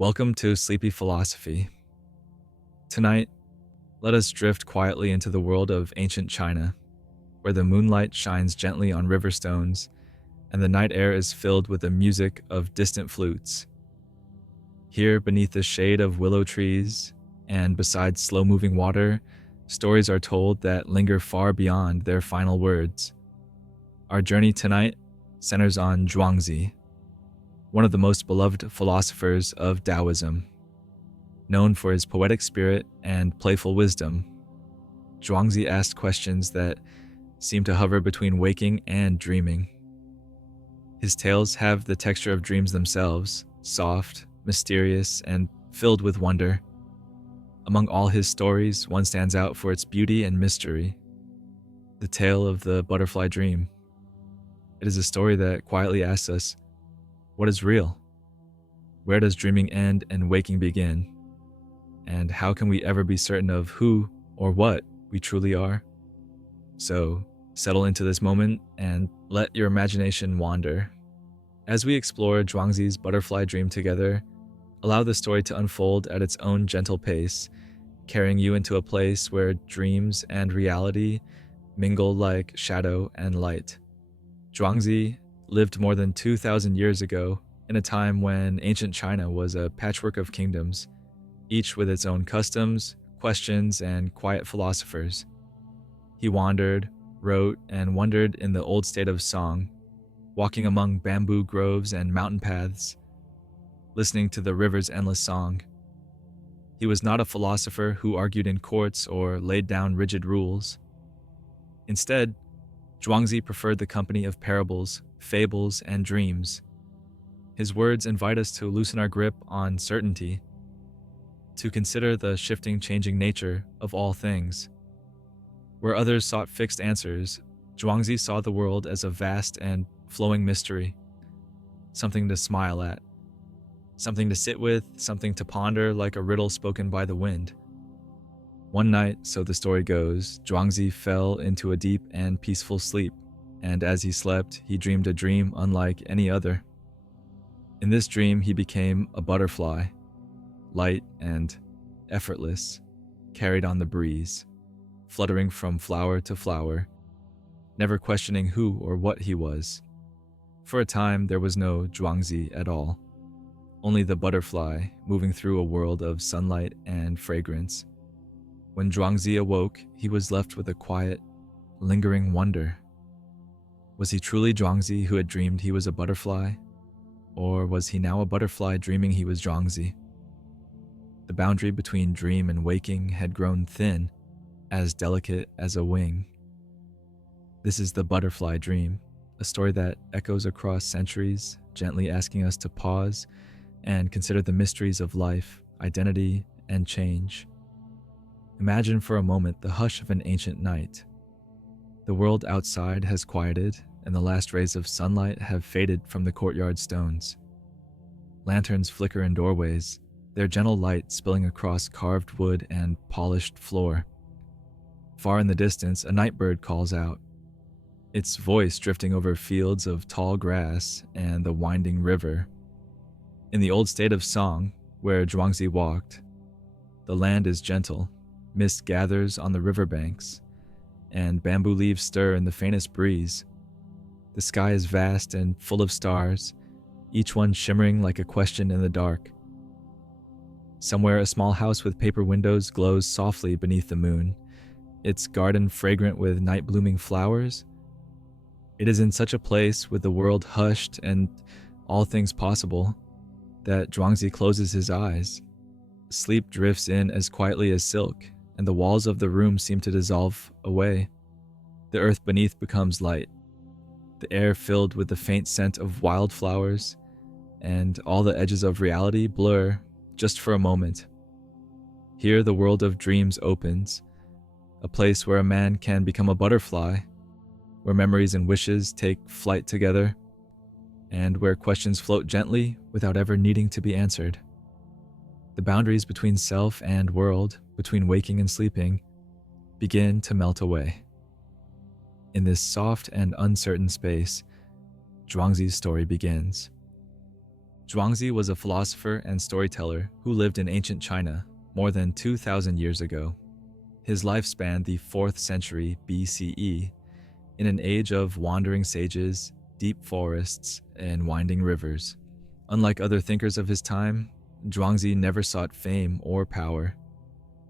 Welcome to Sleepy Philosophy. Tonight, let us drift quietly into the world of ancient China, where the moonlight shines gently on river stones and the night air is filled with the music of distant flutes. Here, beneath the shade of willow trees and beside slow-moving water, stories are told that linger far beyond their final words. Our journey tonight centers on Zhuangzi, one of the most beloved philosophers of Daoism. Known for his poetic spirit and playful wisdom, Zhuangzi asked questions that seem to hover between waking and dreaming. His tales have the texture of dreams themselves, soft, mysterious, and filled with wonder. Among all his stories, one stands out for its beauty and mystery: the tale of the butterfly dream. It is a story that quietly asks us, what is real? Where does dreaming end and waking begin? And how can we ever be certain of who or what we truly are? So, settle into this moment and let your imagination wander. As we explore Zhuangzi's butterfly dream together, allow the story to unfold at its own gentle pace, carrying you into a place where dreams and reality mingle like shadow and light. Zhuangzi lived more than 2,000 years ago in a time when ancient China was a patchwork of kingdoms, each with its own customs, questions, and quiet philosophers. He wandered, wrote, and wondered in the old state of song, walking among bamboo groves and mountain paths, listening to the river's endless song. He was not a philosopher who argued in courts or laid down rigid rules. Instead, Zhuangzi preferred the company of parables, fables, and dreams. His words invite us to loosen our grip on certainty, to consider the shifting, changing nature of all things. Where others sought fixed answers, Zhuangzi saw the world as a vast and flowing mystery, something to smile at, something to sit with, something to ponder like a riddle spoken by the wind. One night, so the story goes, Zhuangzi fell into a deep and peaceful sleep, and as he slept, he dreamed a dream unlike any other. In this dream, he became a butterfly, light and effortless, carried on the breeze, fluttering from flower to flower, never questioning who or what he was. For a time, there was no Zhuangzi at all, only the butterfly moving through a world of sunlight and fragrance. When Zhuangzi awoke, he was left with a quiet, lingering wonder. Was he truly Zhuangzi who had dreamed he was a butterfly? Or was he now a butterfly dreaming he was Zhuangzi? The boundary between dream and waking had grown thin, as delicate as a wing. This is the butterfly dream, a story that echoes across centuries, gently asking us to pause and consider the mysteries of life, identity, and change. Imagine for a moment the hush of an ancient night. The world outside has quieted, and the last rays of sunlight have faded from the courtyard stones. Lanterns flicker in doorways, their gentle light spilling across carved wood and polished floor. Far in the distance, a nightbird calls out, its voice drifting over fields of tall grass and the winding river. In the old state of song, where Zhuangzi walked, the land is gentle. Mist gathers on the riverbanks, and bamboo leaves stir in the faintest breeze. The sky is vast and full of stars, each one shimmering like a question in the dark. Somewhere, a small house with paper windows glows softly beneath the moon, its garden fragrant with night-blooming flowers. It is in such a place, with the world hushed and all things possible, that Zhuangzi closes his eyes. Sleep drifts in as quietly as silk, and the walls of the room seem to dissolve away. The earth beneath becomes light, the air filled with the faint scent of wildflowers, and all the edges of reality blur just for a moment. Here the world of dreams opens, a place where a man can become a butterfly, where memories and wishes take flight together, and where questions float gently without ever needing to be answered. The boundaries between self and world, between waking and sleeping, begin to melt away. In this soft and uncertain space, Zhuangzi's story begins. Zhuangzi was a philosopher and storyteller who lived in ancient China more than 2,000 years ago. His life spanned the 4th century BCE, in an age of wandering sages, deep forests, and winding rivers. Unlike other thinkers of his time, Zhuangzi never sought fame or power.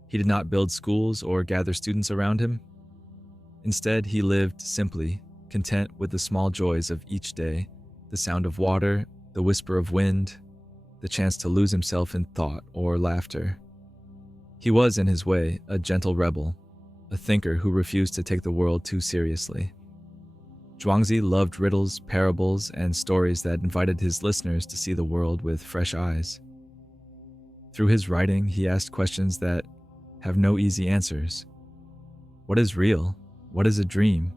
He did not build schools or gather students around him. Instead, he lived simply, content with the small joys of each day, the sound of water, the whisper of wind, the chance to lose himself in thought or laughter. He was, in his way, a gentle rebel, a thinker who refused to take the world too seriously. Zhuangzi loved riddles, parables, and stories that invited his listeners to see the world with fresh eyes. Through his writing, he asked questions that have no easy answers. What is real? What is a dream?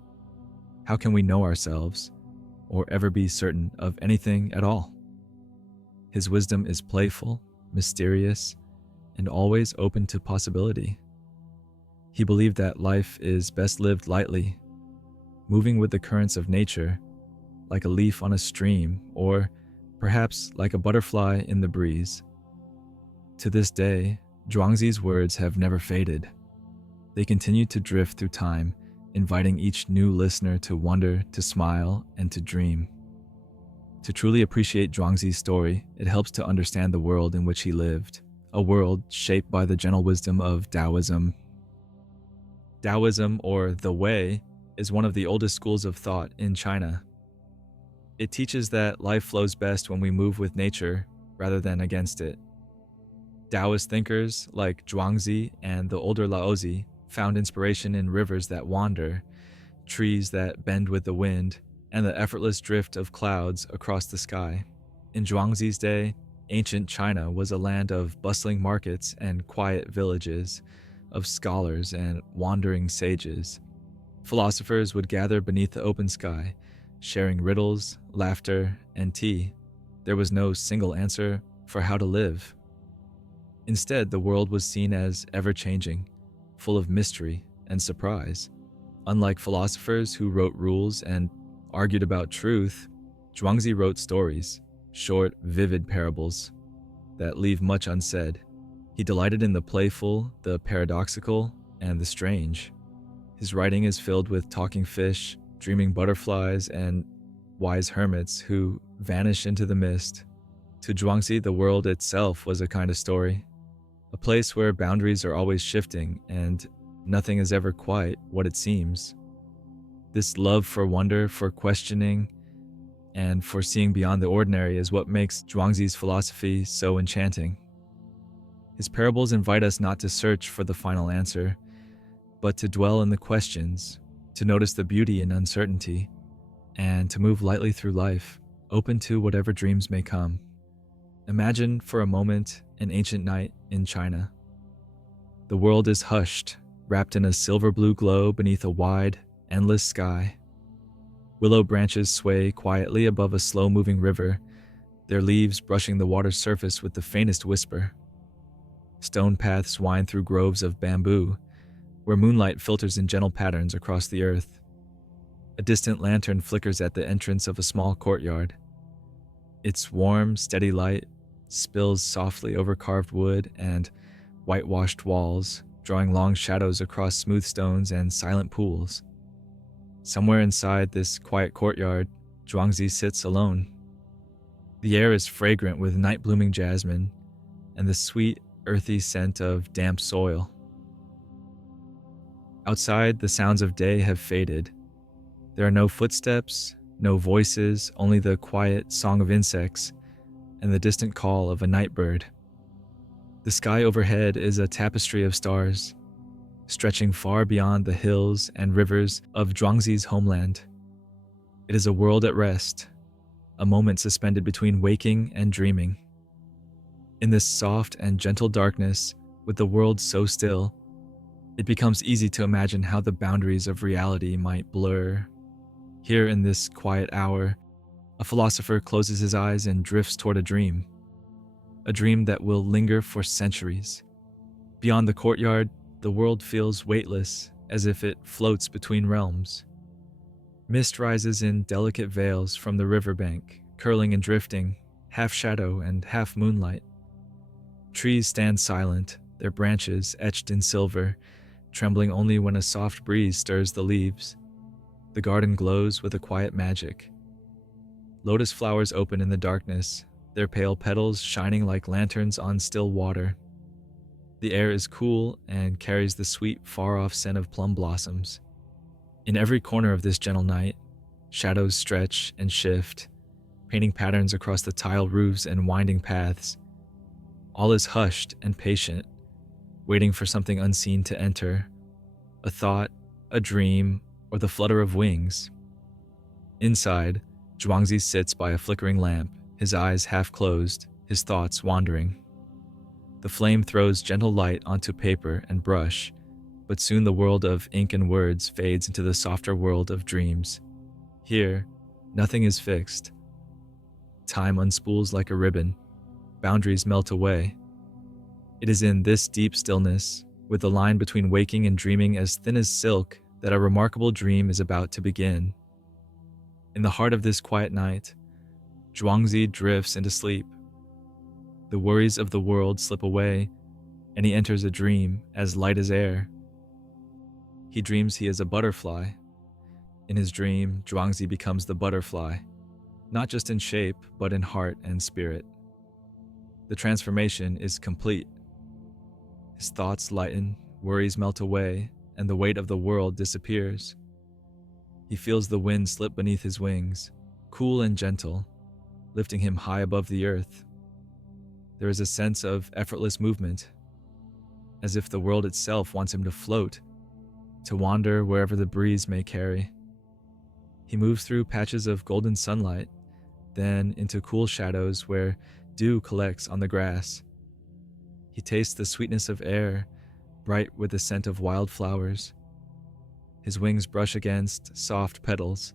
How can we know ourselves, or ever be certain of anything at all? His wisdom is playful, mysterious, and always open to possibility. He believed that life is best lived lightly, moving with the currents of nature, like a leaf on a stream, or perhaps like a butterfly in the breeze. To this day, Zhuangzi's words have never faded. They continue to drift through time, inviting each new listener to wonder, to smile, and to dream. To truly appreciate Zhuangzi's story, it helps to understand the world in which he lived, a world shaped by the gentle wisdom of Daoism. Daoism, or the Way, is one of the oldest schools of thought in China. It teaches that life flows best when we move with nature rather than against it. Taoist thinkers like Zhuangzi and the older Laozi found inspiration in rivers that wander, trees that bend with the wind, and the effortless drift of clouds across the sky. In Zhuangzi's day, ancient China was a land of bustling markets and quiet villages, of scholars and wandering sages. Philosophers would gather beneath the open sky, sharing riddles, laughter, and tea. There was no single answer for how to live. Instead, the world was seen as ever-changing, full of mystery and surprise. Unlike philosophers who wrote rules and argued about truth, Zhuangzi wrote stories, short, vivid parables that leave much unsaid. He delighted in the playful, the paradoxical, and the strange. His writing is filled with talking fish, dreaming butterflies, and wise hermits who vanish into the mist. To Zhuangzi, the world itself was a kind of story, a place where boundaries are always shifting and nothing is ever quite what it seems. This love for wonder, for questioning, and for seeing beyond the ordinary is what makes Zhuangzi's philosophy so enchanting. His parables invite us not to search for the final answer, but to dwell in the questions, to notice the beauty in uncertainty, and to move lightly through life, open to whatever dreams may come. Imagine for a moment an ancient night in China. The world is hushed, wrapped in a silver blue glow beneath a wide, endless sky. Willow branches sway quietly above a slow-moving river, their leaves brushing the water's surface with the faintest whisper. Stone paths wind through groves of bamboo, where moonlight filters in gentle patterns across the earth. A distant lantern flickers at the entrance of a small courtyard. Its warm, steady light spills softly over carved wood and whitewashed walls, drawing long shadows across smooth stones and silent pools. Somewhere inside this quiet courtyard, Zhuangzi sits alone. The air is fragrant with night-blooming jasmine and the sweet, earthy scent of damp soil. Outside, the sounds of day have faded. There are no footsteps, no voices, only the quiet song of insects and the distant call of a night bird. The sky overhead is a tapestry of stars, stretching far beyond the hills and rivers of Zhuangzi's homeland. It is a world at rest, a moment suspended between waking and dreaming. In this soft and gentle darkness, with the world so still, it becomes easy to imagine how the boundaries of reality might blur. Here in this quiet hour, a philosopher closes his eyes and drifts toward a dream that will linger for centuries. Beyond the courtyard, the world feels weightless, as if it floats between realms. Mist rises in delicate veils from the riverbank, curling and drifting, half shadow and half moonlight. Trees stand silent, their branches etched in silver, trembling only when a soft breeze stirs the leaves. The garden glows with a quiet magic. Lotus flowers open in the darkness, their pale petals shining like lanterns on still water. The air is cool and carries the sweet, far-off scent of plum blossoms. In every corner of this gentle night, shadows stretch and shift, painting patterns across the tile roofs and winding paths. All is hushed and patient, waiting for something unseen to enter, a thought, a dream, or the flutter of wings. Inside, Zhuangzi sits by a flickering lamp, his eyes half closed, his thoughts wandering. The flame throws gentle light onto paper and brush, but soon the world of ink and words fades into the softer world of dreams. Here, nothing is fixed. Time unspools like a ribbon, boundaries melt away. It is in this deep stillness, with the line between waking and dreaming as thin as silk, that a remarkable dream is about to begin. In the heart of this quiet night, Zhuangzi drifts into sleep. The worries of the world slip away, and he enters a dream as light as air. He dreams he is a butterfly. In his dream, Zhuangzi becomes the butterfly, not just in shape, but in heart and spirit. The transformation is complete. His thoughts lighten, worries melt away, and the weight of the world disappears. He feels the wind slip beneath his wings, cool and gentle, lifting him high above the earth. There is a sense of effortless movement, as if the world itself wants him to float, to wander wherever the breeze may carry. He moves through patches of golden sunlight, then into cool shadows where dew collects on the grass. He tastes the sweetness of air, bright with the scent of wild flowers. His wings brush against soft petals,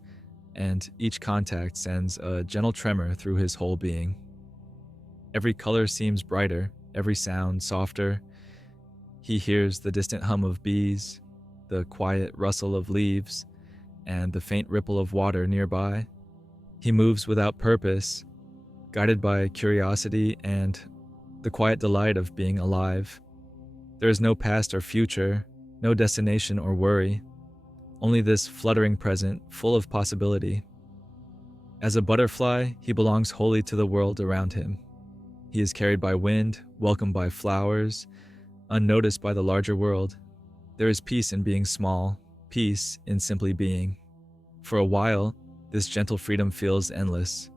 and each contact sends a gentle tremor through his whole being. Every color seems brighter, every sound softer. He hears the distant hum of bees, the quiet rustle of leaves, and the faint ripple of water nearby. He moves without purpose, guided by curiosity and the quiet delight of being alive. There is no past or future, no destination or worry, only this fluttering present full of possibility. As a butterfly, he belongs wholly to the world around him. He is carried by wind, welcomed by flowers, unnoticed by the larger world. There is peace in being small, peace in simply being. For a while, this gentle freedom feels endless,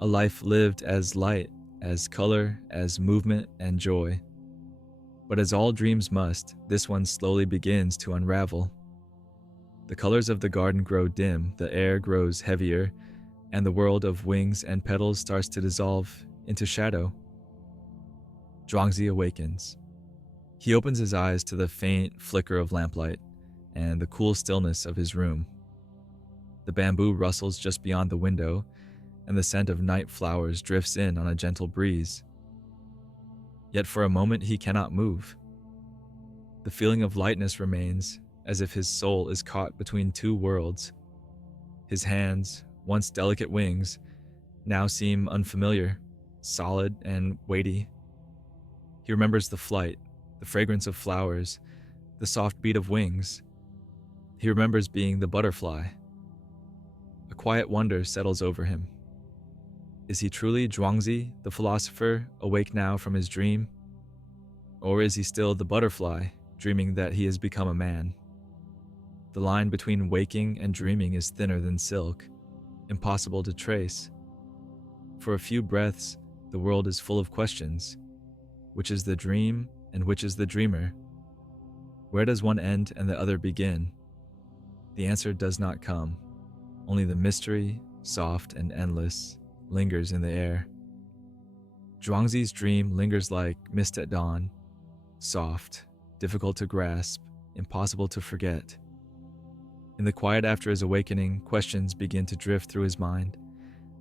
a life lived as light, as color, as movement and joy. But as all dreams must, this one slowly begins to unravel. The colors of the garden grow dim, the air grows heavier, and the world of wings and petals starts to dissolve into shadow. Zhuangzi awakens. He opens his eyes to the faint flicker of lamplight and the cool stillness of his room. The bamboo rustles just beyond the window, and the scent of night flowers drifts in on a gentle breeze. Yet for a moment he cannot move. The feeling of lightness remains, as if his soul is caught between two worlds. His hands, once delicate wings, now seem unfamiliar, solid and weighty. He remembers the flight, the fragrance of flowers, the soft beat of wings. He remembers being the butterfly. A quiet wonder settles over him. Is he truly Zhuangzi, the philosopher, awake now from his dream? Or is he still the butterfly, dreaming that he has become a man? The line between waking and dreaming is thinner than silk, impossible to trace. For a few breaths, the world is full of questions. Which is the dream and which is the dreamer? Where does one end and the other begin? The answer does not come. Only the mystery, soft and endless, lingers in the air. Zhuangzi's dream lingers like mist at dawn, soft, difficult to grasp, impossible to forget. In the quiet after his awakening, questions begin to drift through his mind,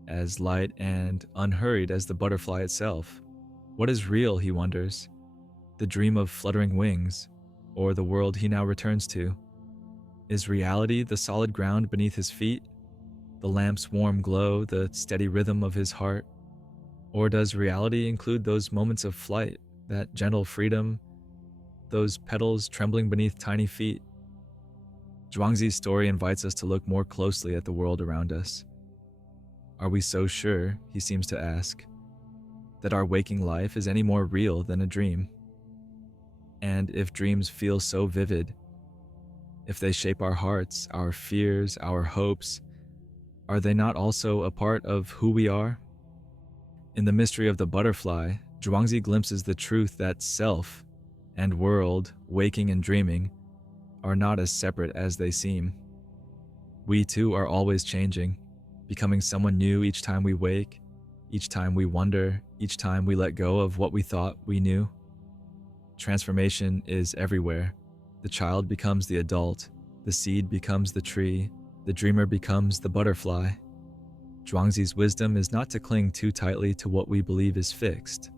as light and unhurried as the butterfly itself. What is real, he wonders? The dream of fluttering wings, or the world he now returns to? Is reality the solid ground beneath his feet, the lamp's warm glow, the steady rhythm of his heart? Or does reality include those moments of flight, that gentle freedom, those petals trembling beneath tiny feet? Zhuangzi's story invites us to look more closely at the world around us. Are we so sure, he seems to ask, that our waking life is any more real than a dream? And if dreams feel so vivid, if they shape our hearts, our fears, our hopes, are they not also a part of who we are? In the mystery of the butterfly, Zhuangzi glimpses the truth that self and world, waking and dreaming, are not as separate as they seem. We too are always changing, becoming someone new each time we wake, each time we wonder, each time we let go of what we thought we knew. Transformation is everywhere. The child becomes the adult, the seed becomes the tree, the dreamer becomes the butterfly. Zhuangzi's wisdom is not to cling too tightly to what we believe is fixed.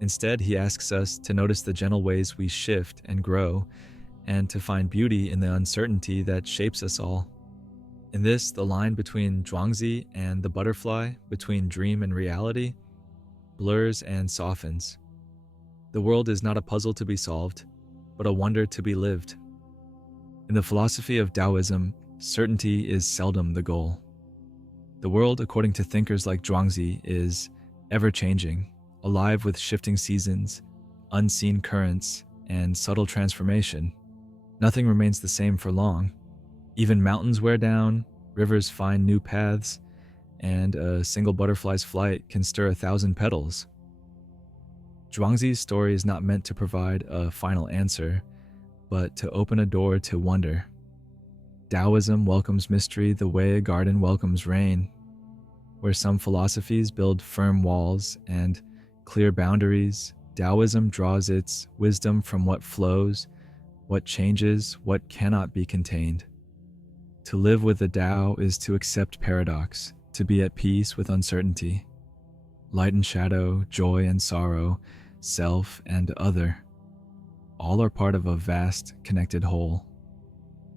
Instead, he asks us to notice the gentle ways we shift and grow, and to find beauty in the uncertainty that shapes us all. In this, the line between Zhuangzi and the butterfly, between dream and reality, blurs and softens. The world is not a puzzle to be solved, but a wonder to be lived. In the philosophy of Daoism, certainty is seldom the goal. The world, according to thinkers like Zhuangzi, is ever-changing, alive with shifting seasons, unseen currents, and subtle transformation. Nothing remains the same for long. Even mountains wear down, rivers find new paths, and a single butterfly's flight can stir 1,000 petals. Zhuangzi's story is not meant to provide a final answer, but to open a door to wonder. Daoism welcomes mystery the way a garden welcomes rain. Where some philosophies build firm walls and clear boundaries, Daoism draws its wisdom from what flows, what changes, what cannot be contained. To live with the Tao is to accept paradox, to be at peace with uncertainty. Light and shadow, joy and sorrow, self and other, all are part of a vast, connected whole.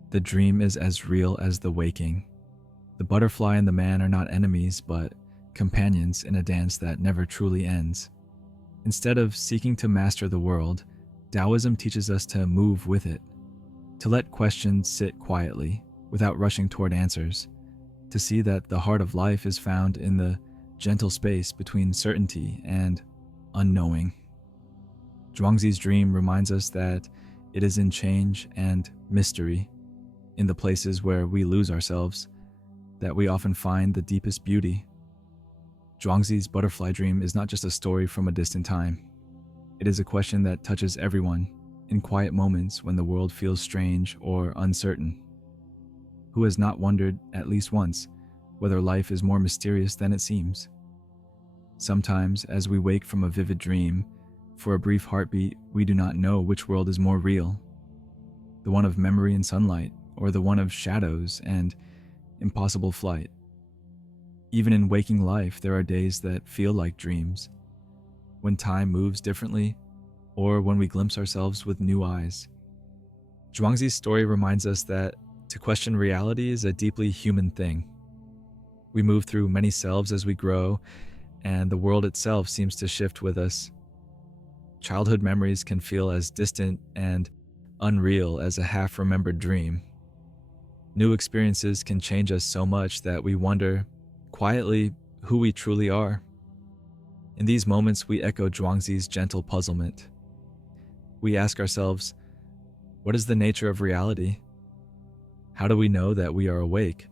The dream is as real as the waking. The butterfly and the man are not enemies, but companions in a dance that never truly ends. Instead of seeking to master the world, Daoism teaches us to move with it, to let questions sit quietly, without rushing toward answers, to see that the heart of life is found in the gentle space between certainty and unknowing. Zhuangzi's dream reminds us that it is in change and mystery, in the places where we lose ourselves, that we often find the deepest beauty. Zhuangzi's butterfly dream is not just a story from a distant time. It is a question that touches everyone in quiet moments when the world feels strange or uncertain. Who has not wondered, at least once, whether life is more mysterious than it seems? Sometimes, as we wake from a vivid dream, for a brief heartbeat, we do not know which world is more real, the one of memory and sunlight, or the one of shadows and impossible flight. Even in waking life, there are days that feel like dreams, when time moves differently, or when we glimpse ourselves with new eyes. Zhuangzi's story reminds us that to question reality is a deeply human thing. We move through many selves as we grow, and the world itself seems to shift with us. Childhood memories can feel as distant and unreal as a half-remembered dream. New experiences can change us so much that we wonder, quietly, who we truly are. In these moments, we echo Zhuangzi's gentle puzzlement. We ask ourselves, what is the nature of reality? How do we know that we are awake?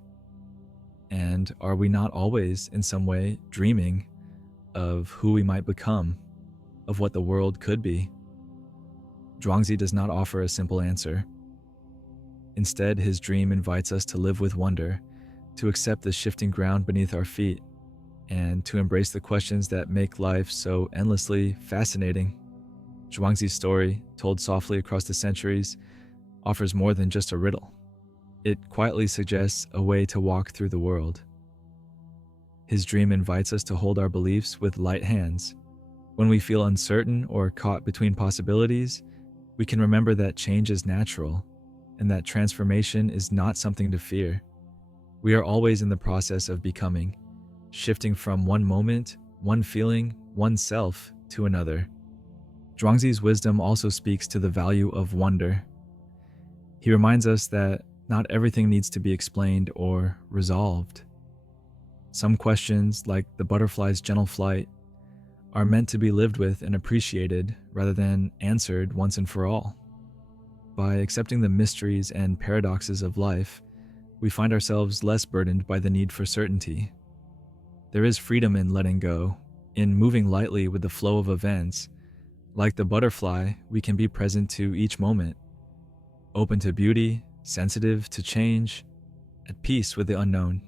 And are we not always, in some way, dreaming of who we might become, of what the world could be? Zhuangzi does not offer a simple answer. Instead, his dream invites us to live with wonder, to accept the shifting ground beneath our feet, and to embrace the questions that make life so endlessly fascinating. Zhuangzi's story, told softly across the centuries, offers more than just a riddle. It quietly suggests a way to walk through the world. His dream invites us to hold our beliefs with light hands. When we feel uncertain or caught between possibilities, we can remember that change is natural and that transformation is not something to fear. We are always in the process of becoming, shifting from one moment one feeling, one self to another. Zhuangzi's wisdom also speaks to the value of wonder. He reminds us that not everything needs to be explained or resolved. Some questions, like the butterfly's gentle flight, are meant to be lived with and appreciated rather than answered once and for all. By accepting the mysteries and paradoxes of life, we find ourselves less burdened by the need for certainty. There is freedom in letting go, in moving lightly with the flow of events. Like the butterfly, we can be present to each moment, open to beauty, sensitive to change, at peace with the unknown.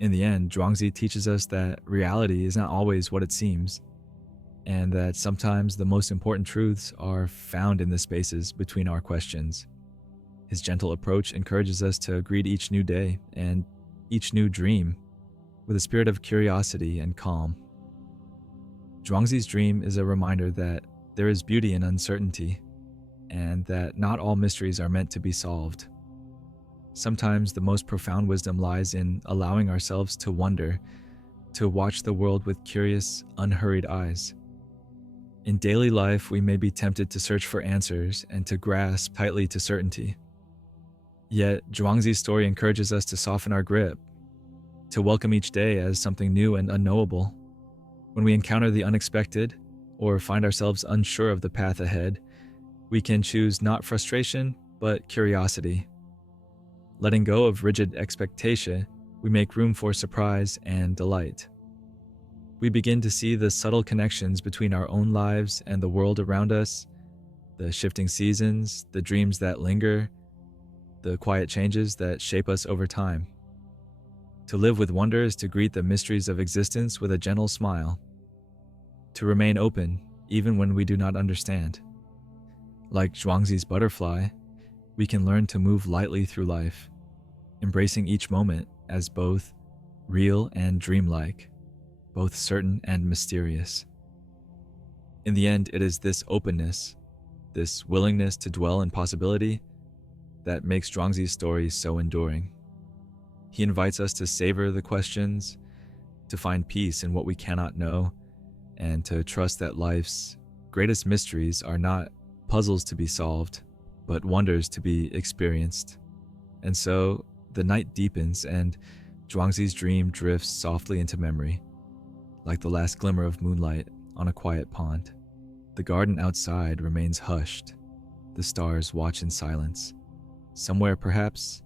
In the end, Zhuangzi teaches us that reality is not always what it seems, and that sometimes the most important truths are found in the spaces between our questions. His gentle approach encourages us to greet each new day and each new dream with a spirit of curiosity and calm. Zhuangzi's dream is a reminder that there is beauty in uncertainty, and that not all mysteries are meant to be solved. Sometimes the most profound wisdom lies in allowing ourselves to wonder, to watch the world with curious, unhurried eyes. In daily life, we may be tempted to search for answers and to grasp tightly to certainty. Yet, Zhuangzi's story encourages us to soften our grip, to welcome each day as something new and unknowable. When we encounter the unexpected, or find ourselves unsure of the path ahead, we can choose not frustration, but curiosity. Letting go of rigid expectation, we make room for surprise and delight. We begin to see the subtle connections between our own lives and the world around us, the shifting seasons, the dreams that linger, the quiet changes that shape us over time. To live with wonder is to greet the mysteries of existence with a gentle smile, to remain open even when we do not understand. Like Zhuangzi's butterfly, we can learn to move lightly through life, embracing each moment as both real and dreamlike, both certain and mysterious. In the end, it is this openness, this willingness to dwell in possibility, that makes Zhuangzi's story so enduring. He invites us to savor the questions, to find peace in what we cannot know, and to trust that life's greatest mysteries are not puzzles to be solved, but wonders to be experienced. And so, the night deepens and Zhuangzi's dream drifts softly into memory, like the last glimmer of moonlight on a quiet pond. The garden outside remains hushed. The stars watch in silence. Somewhere, perhaps,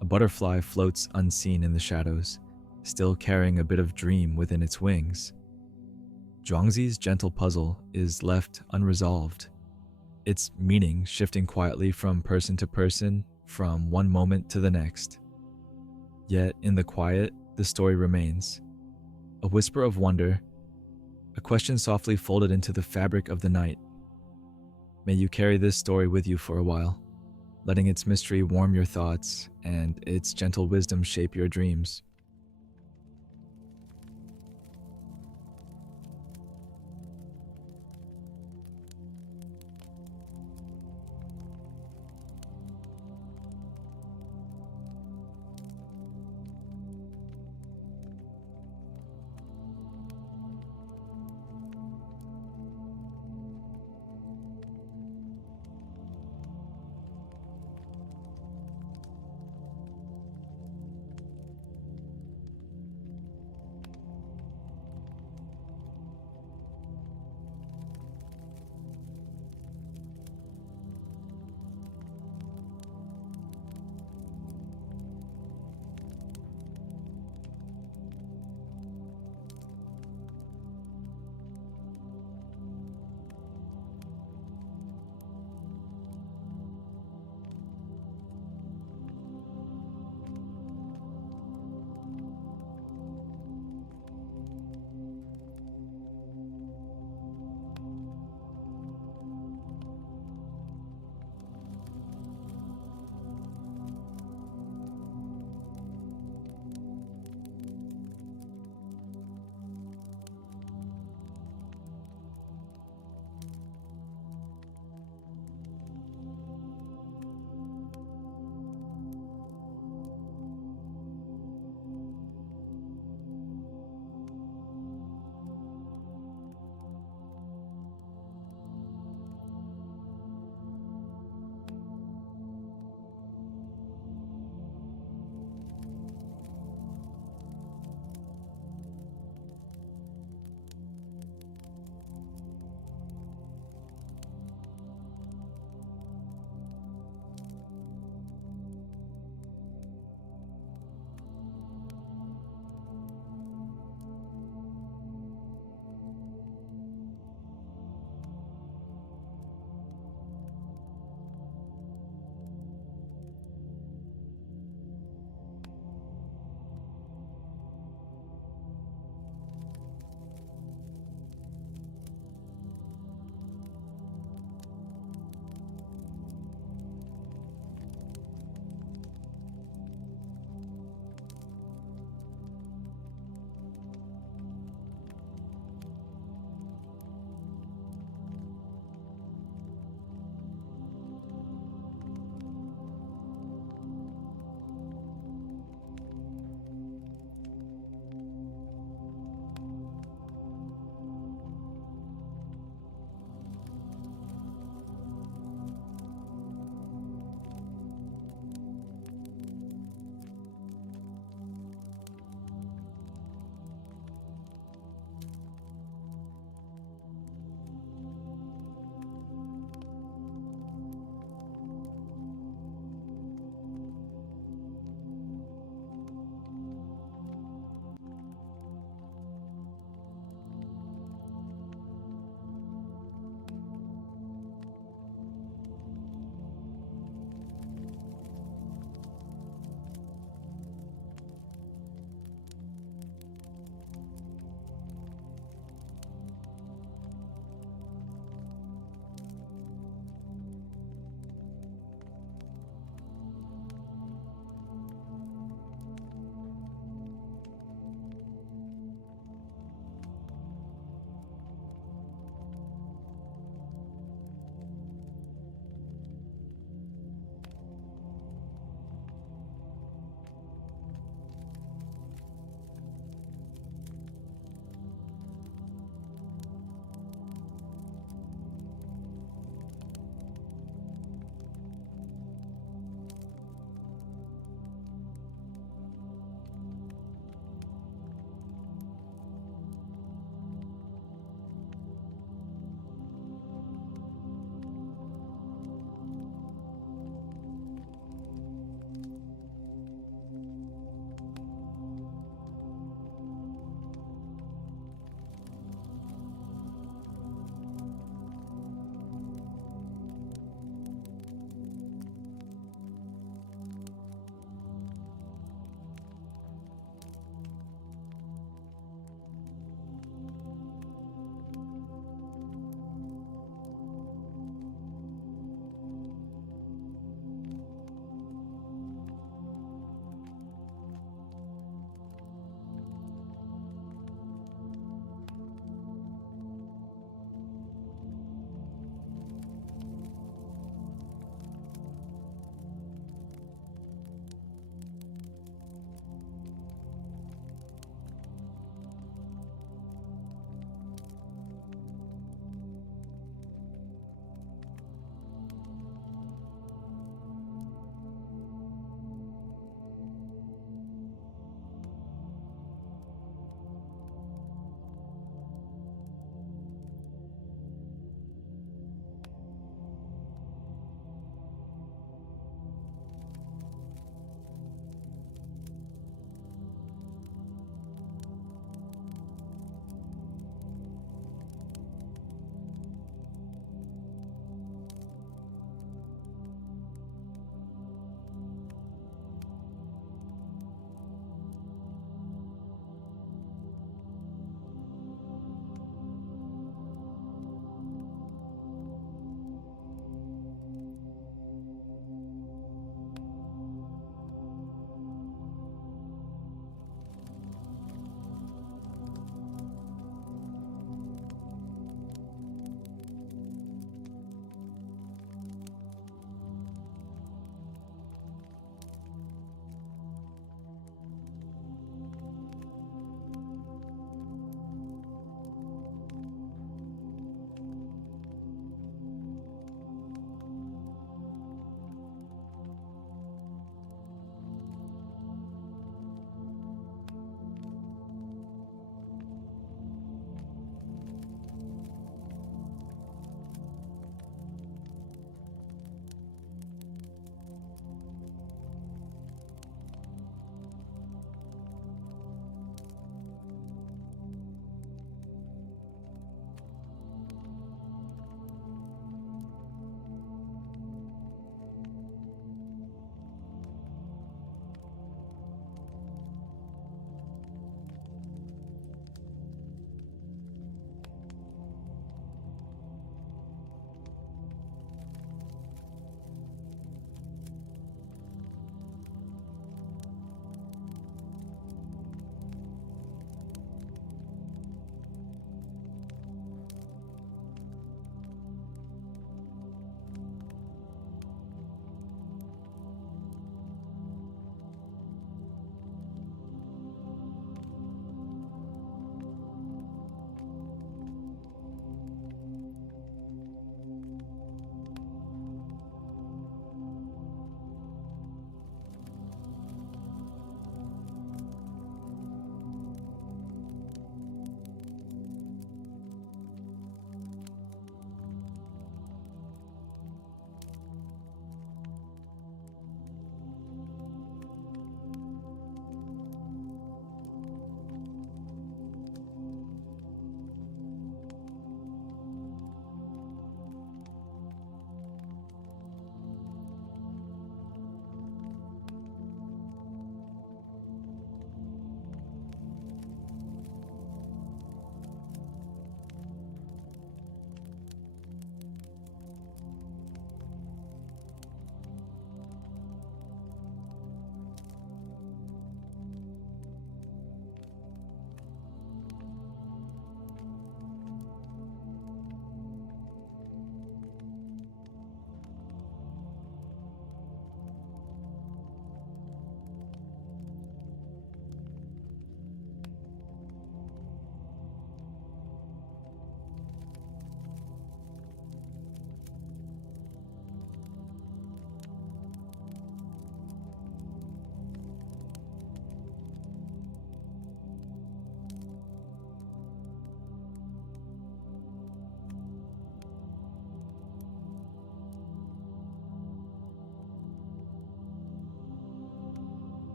a butterfly floats unseen in the shadows, still carrying a bit of dream within its wings. Zhuangzi's gentle puzzle is left unresolved, its meaning shifting quietly from person to person, from one moment to the next. Yet, in the quiet, the story remains. A whisper of wonder, a question softly folded into the fabric of the night. May you carry this story with you for a while, letting its mystery warm your thoughts and its gentle wisdom shape your dreams.